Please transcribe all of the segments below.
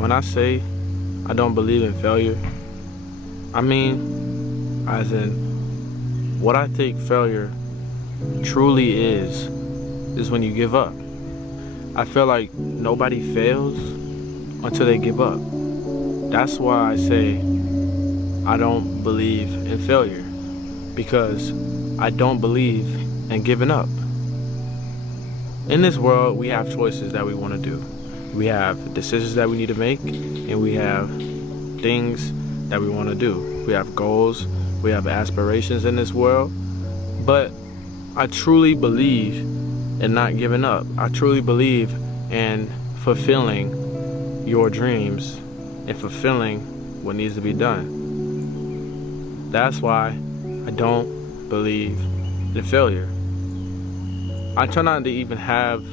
when I say I don't believe in failure, I mean, as in, what I think failure truly is when you give up. I feel like nobody fails until they give up. That's why I say I don't believe in failure, because I don't believe in giving up. In this world, we have choices that we want to do. We have decisions that we need to make, and we have things that we want to do. We have goals, we have aspirations in this world, but I truly believe in not giving up. I truly believe in fulfilling your dreams and fulfilling what needs to be done. That's why I don't believe in failure. I try not to even have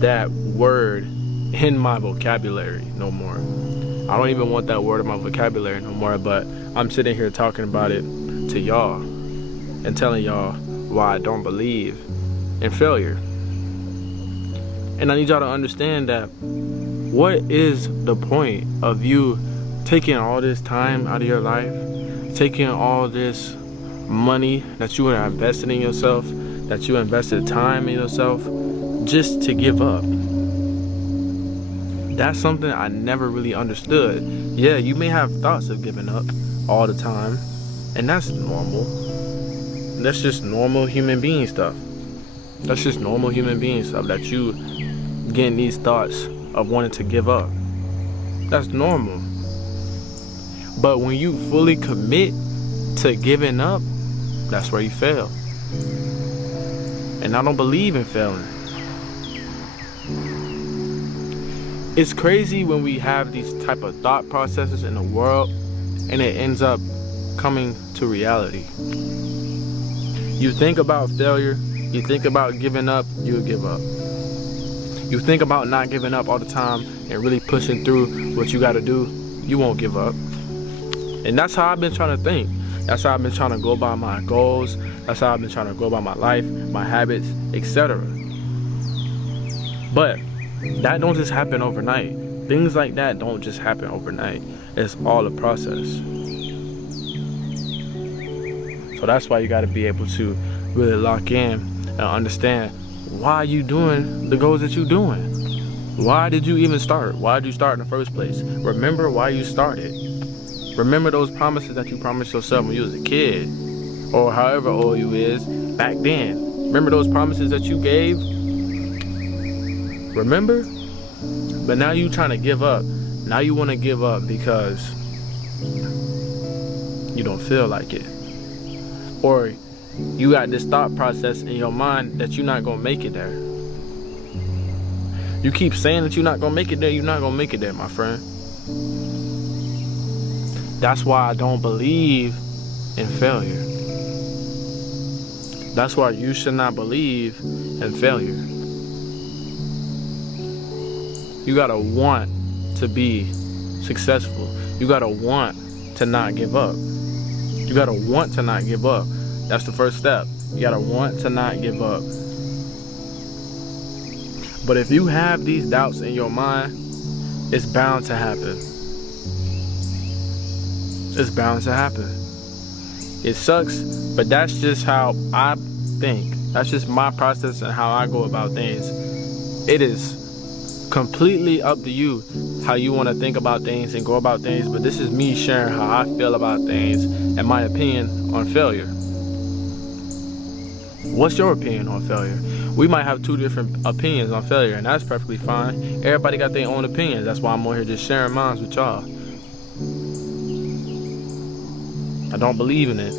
that word in my vocabulary no more. I don't even want that word in my vocabulary no more, but I'm sitting here talking about it to y'all and telling y'all why I don't believe in failure. And I need y'all to understand that what is the point of you taking all this time out of your life, taking all this money that you have invested in yourself, that you invested time in yourself, just to give up? That's something I never really understood. Yeah, you may have thoughts of giving up all the time, and that's normal. That's just normal human being stuff. That's just normal human being stuff, that you getting these thoughts of wanting to give up. That's normal. But when you fully commit to giving up, that's where you fail. And I don't believe in failing. It's crazy when we have these type of thought processes in the world and it ends up coming to reality. You think about failure, you think about giving up, you'll give up. You think about not giving up all the time and really pushing through what you gotta do, you won't give up. And that's how I've been trying to think. That's how I've been trying to go about my goals. That's how I've been trying to go about my life, my habits, etc. But that don't just happen overnight. Things like that don't just happen overnight. It's all a process. So that's why you got to be able to really lock in and understand why you doing the goals that you doing. Why did you even start? Why did you start in the first place? Remember why you started. Remember those promises that you promised yourself when you was a kid, or however old you is back then. Remember those promises that you gave? Remember? But now you trying to give up. Now you want to give up because you don't feel like it. Or you got this thought process in your mind that you're not going to make it there. You keep saying that you're not going to make it there. You're not going to make it there, my friend. That's why I don't believe in failure. That's why you should not believe in failure. You gotta want to be successful. You gotta want to not give up. You gotta want to not give up. That's the first step. You gotta want to not give up. But if you have these doubts in your mind, it's bound to happen. It's bound to happen. It sucks, but that's just how I think. That's just my process and how I go about things. It is completely up to you how you want to think about things and go about things, but this is me sharing how I feel about things and my opinion on failure. What's your opinion on failure? We might have two different opinions on failure, and that's perfectly fine. Everybody got their own opinions. That's why I'm on here just sharing mine with y'all. I don't believe in it.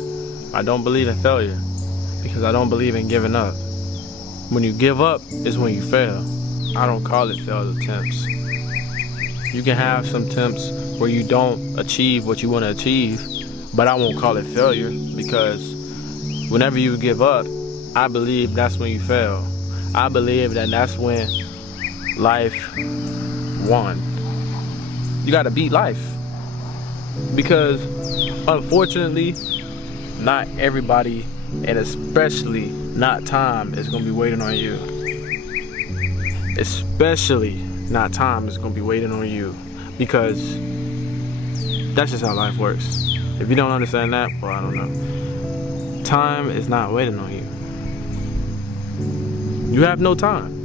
I don't believe in failure because I don't believe in giving up. When you give up is when you fail. I don't call it failed attempts. You can have some attempts where you don't achieve what you want to achieve, but I won't call it failure because whenever you give up, I believe that's when you fail. I believe that that's when life won. You got to beat life because unfortunately, not everybody, and especially not time, is going to be waiting on you. Especially not time, is gonna be waiting on you, because that's just how life works. If you don't understand that, well, I don't know. Time is not waiting on you. You have no time.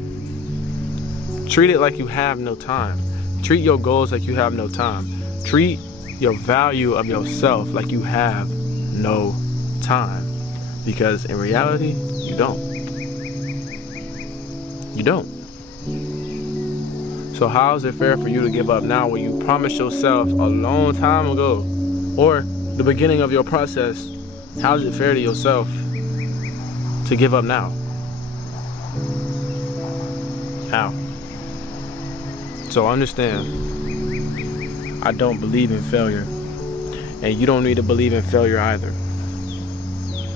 Treat it like you have no time. Treat your goals like you have no time. Treat your value of yourself like you have no time. Because in reality, you don't. You don't. So how is it fair for you to give up now when you promised yourself a long time ago, or the beginning of your process? How is it fair to yourself to give up now? How? So understand, I don't believe in failure, and you don't need to believe in failure either,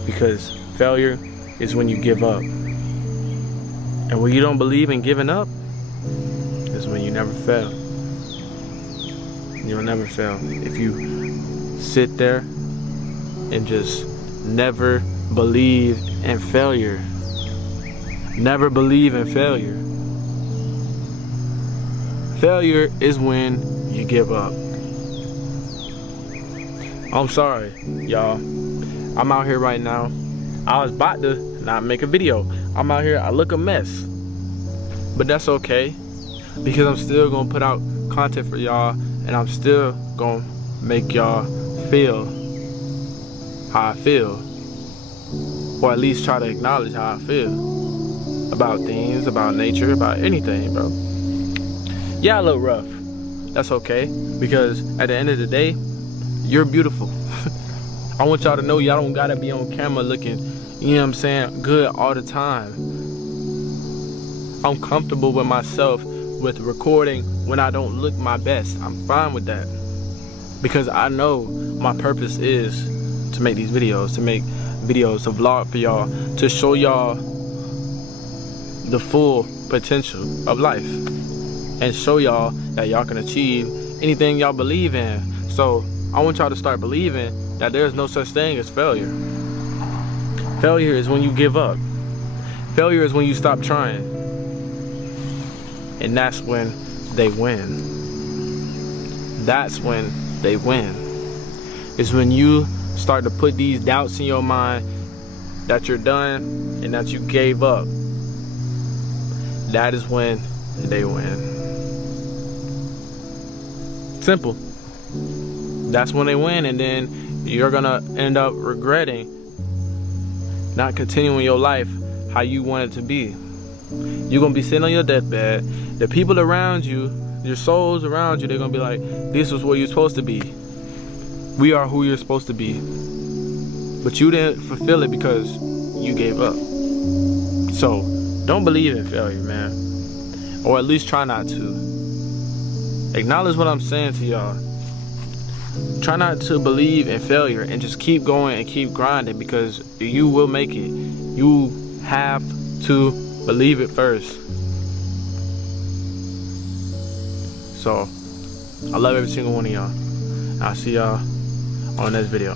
because failure is when you give up, and when you don't believe in giving up is when you never fail. You'll never fail if you sit there and just never believe in failure. Never believe in failure. Failure is when you give up. I'm sorry, y'all. I'm out here right now. I was about to not make a video. I'm out here, I look a mess. But that's okay, because I'm still gonna put out content for y'all, and I'm still gonna make y'all feel how I feel. Or at least try to acknowledge how I feel about things, about nature, about anything, bro. Yeah, I look rough. That's okay, because at the end of the day, you're beautiful. I want y'all to know y'all don't gotta be on camera looking, you know what I'm saying, good all the time. I'm comfortable with myself with recording when I don't look my best. I'm fine with that, because I know my purpose is to make these videos, to vlog for y'all, to show y'all the full potential of life, and show y'all that y'all can achieve anything y'all believe in. So I want y'all to start believing that there's no such thing as failure. Failure is when you give up. Failure is when you stop trying. And that's when they win. That's when they win. It's when you start to put these doubts in your mind that you're done and that you gave up. That is when they win. Simple. That's when they win, and then you're gonna end up regretting not continuing your life how you want it to be. You're gonna be sitting on your deathbed. The people around you, your souls around you, they're gonna be like, this is where you're supposed to be. We are who you're supposed to be. But you didn't fulfill it because you gave up. So don't believe in failure, man. Or at least try not to. Acknowledge what I'm saying to y'all. Try not to believe in failure and just keep going and keep grinding, because you will make it. You have to believe it first. So I love every single one of y'all. I'll see y'all on the next video.